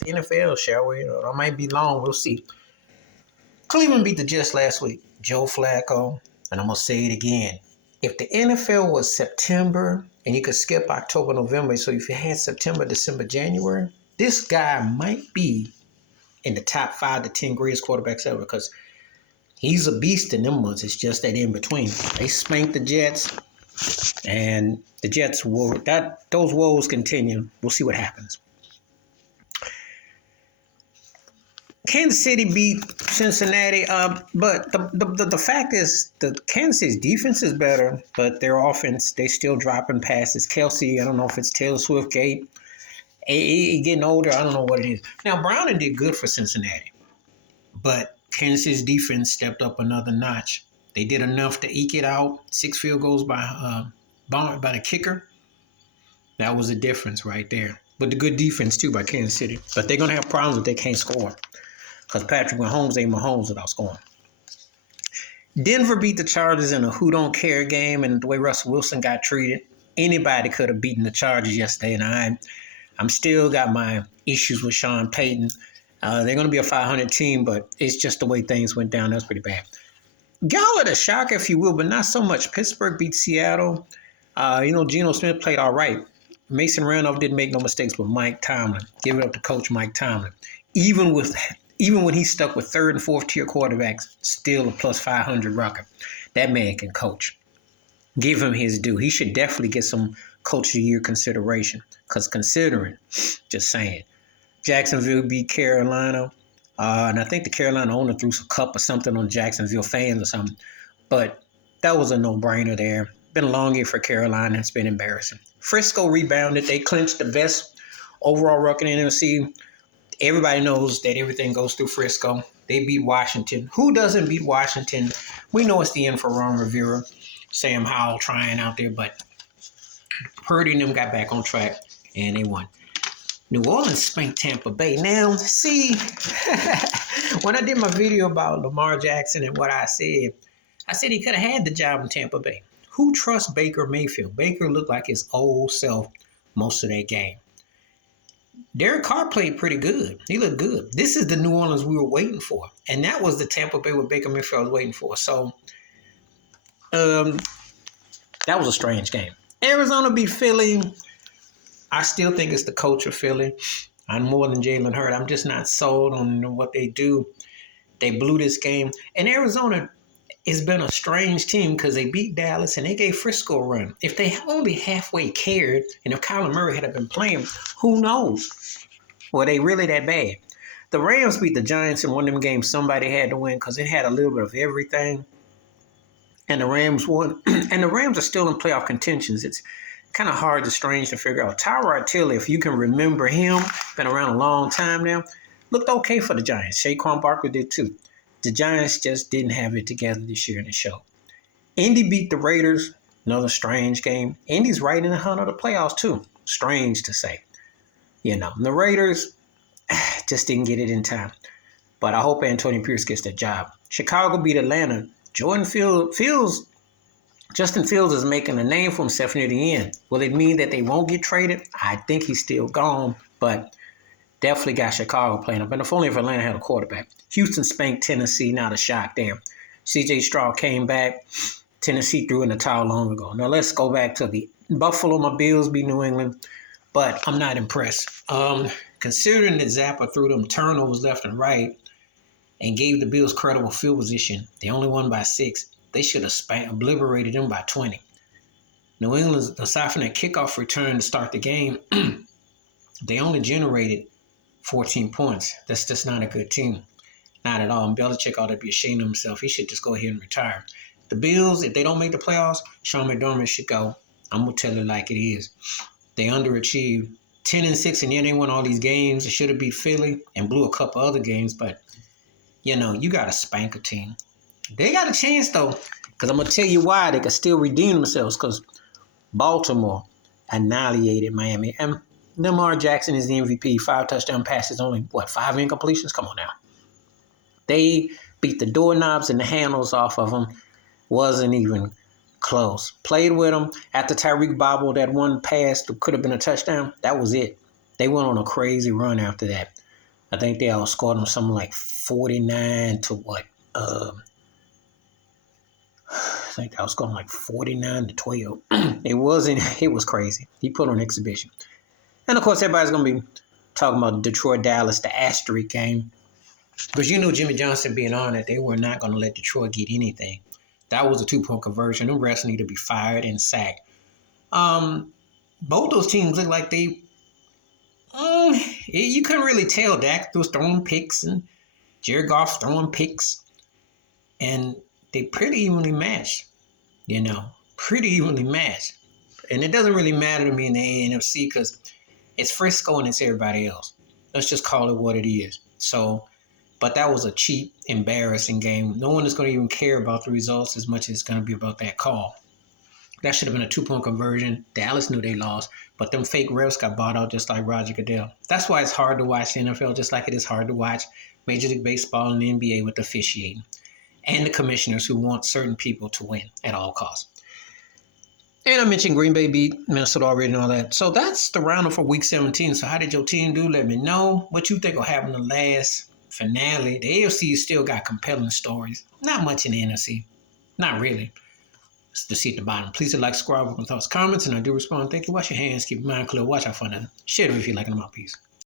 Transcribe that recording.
the NFL, shall we? I might be long. We'll see. Cleveland beat the Jets last week. Joe Flacco, and I'm going to say it again. If the NFL was September and you could skip October, November, so if you had September, December, January, this guy might be in the top 5 to 10 greatest quarterbacks ever because he's a beast in them months. It's just that in between. They spanked the Jets, and the Jets will those woes continue. We'll see what happens. Kansas City beat Cincinnati, but the fact is the Kansas City's defense is better, but their offense, they still dropping passes. Kelsey, I don't know if it's Taylor Swift gate. He getting older, I don't know what it is. Now, Browning did good for Cincinnati, but Kansas City's defense stepped up another notch. They did enough to eke it out. 6 field goals by the kicker. That was a difference right there. But the good defense, too, by Kansas City. But they're going to have problems if they can't score. Because Patrick Mahomes ain't Mahomes without scoring. Denver beat the Chargers in a who-don't-care game, and the way Russell Wilson got treated, anybody could have beaten the Chargers yesterday, and I'm still got my issues with Sean Payton. They're going to be a 500 team, but it's just the way things went down. That's pretty bad. Y'all are the shock, if you will, but not so much. Pittsburgh beat Seattle. Geno Smith played all right. Mason Randolph didn't make no mistakes with Mike Tomlin. Give it up to Coach Mike Tomlin. Even when he's stuck with third and fourth tier quarterbacks, still a plus 500 record. That man can coach. Give him his due. He should definitely get some Coach of the Year consideration. Because considering, just saying, Jacksonville beat Carolina. And I think the Carolina owner threw some cup or something on Jacksonville fans or something. But that was a no-brainer there. Been a long year for Carolina. It's been embarrassing. Frisco rebounded. They clinched the best overall record in the NFC. Everybody knows that everything goes through Frisco. They beat Washington. Who doesn't beat Washington? We know it's the end for Ron Rivera. Sam Howell trying out there, but Purdy and them got back on track, and they won. New Orleans spanked Tampa Bay. Now, see, when I did my video about Lamar Jackson and what I said he could have had the job in Tampa Bay. Who trusts Baker Mayfield? Baker looked like his old self most of that game. Derek Carr played pretty good. He looked good. This is the New Orleans we were waiting for. And that was the Tampa Bay with Baker Mayfield was waiting for. So, that was a strange game. Arizona beat Philly. I still think it's the coach of Philly. I'm more than Jalen Hurts. I'm just not sold on what they do. They blew this game. And Arizona has been a strange team because they beat Dallas and they gave Frisco a run. If they only halfway cared, and if Kyler Murray had been playing, who knows? Were they really that bad? The Rams beat the Giants in one of them games somebody had to win because it had a little bit of everything. And the Rams won. And the Rams are still in playoff contentions. It's kind of hard to strange to figure out. Tyrod Taylor, if you can remember him, been around a long time now, looked okay for the Giants. Saquon Barkley did too. The Giants just didn't have it together this year in the show. Indy beat the Raiders. Another strange game. Indy's right in the hunt of the playoffs too. Strange to say. And the Raiders just didn't get it in time. But I hope Antonio Pierce gets that job. Chicago beat Atlanta. Justin Fields is making a name for himself near the end. Will it mean that they won't get traded? I think he's still gone, but definitely got Chicago playing up. And if only if Atlanta had a quarterback. Houston spanked Tennessee, not a shock there. C.J. Stroud came back. Tennessee threw in the towel long ago. Now let's go back to the Buffalo. My Bills beat New England, but I'm not impressed. Considering that Zappa threw them turnovers left and right and gave the Bills credible field position, they only won by 6. They should have obliterated them by 20. New England, aside from that kickoff return to start the game, they only generated 14 points. That's just not a good team. Not at all. And Belichick ought to be ashamed of himself. He should just go ahead and retire. The Bills, if they don't make the playoffs, Sean McDermott should go. I'm going to tell it like it is. They underachieved. 10-6, and yet they won all these games. They should have beat Philly and blew a couple other games, but, you got to spank a team. They got a chance, though, because I'm going to tell you why they can still redeem themselves, because Baltimore annihilated Miami. And Lamar Jackson is the MVP. 5 touchdown passes, only, 5 incompletions? Come on now. They beat the doorknobs and the handles off of them. Wasn't even close. Played with them. After Tyreek bobbled that one pass that could have been a touchdown, that was it. They went on a crazy run after that. I think they outscored them something like 49 to what? I think I was going like 49 to 12. It was crazy. He put on an exhibition. And of course, everybody's going to be talking about Detroit Dallas, the asterisk game. Because you knew Jimmy Johnson being on it, they were not going to let Detroit get anything. That was a 2-point conversion. Them refs need to be fired and sacked. Both those teams look like they. You couldn't really tell. Dak was throwing picks and Jared Goff throwing picks. And they pretty evenly matched. Pretty evenly matched. And it doesn't really matter to me in the NFC because it's Frisco and it's everybody else. Let's just call it what it is. So, but that was a cheap, embarrassing game. No one is going to even care about the results as much as it's going to be about that call. That should have been a 2-point conversion. Dallas knew they lost, but them fake refs got bought out just like Roger Goodell. That's why it's hard to watch the NFL, just like it is hard to watch Major League Baseball and the NBA with officiating. And the commissioners who want certain people to win at all costs. And I mentioned Green Bay beat Minnesota already and all that. So that's the roundup for Week 17. So how did your team do? Let me know what you think will happen in the last finale. The AFC still got compelling stories. Not much in the NFC. Not really. It's the seat at the bottom. Please like, subscribe, with thoughts, comments, and I do respond. Thank you. Wash your hands. Keep your mind clear. Watch out for nothing. Share them if you like them out. Peace.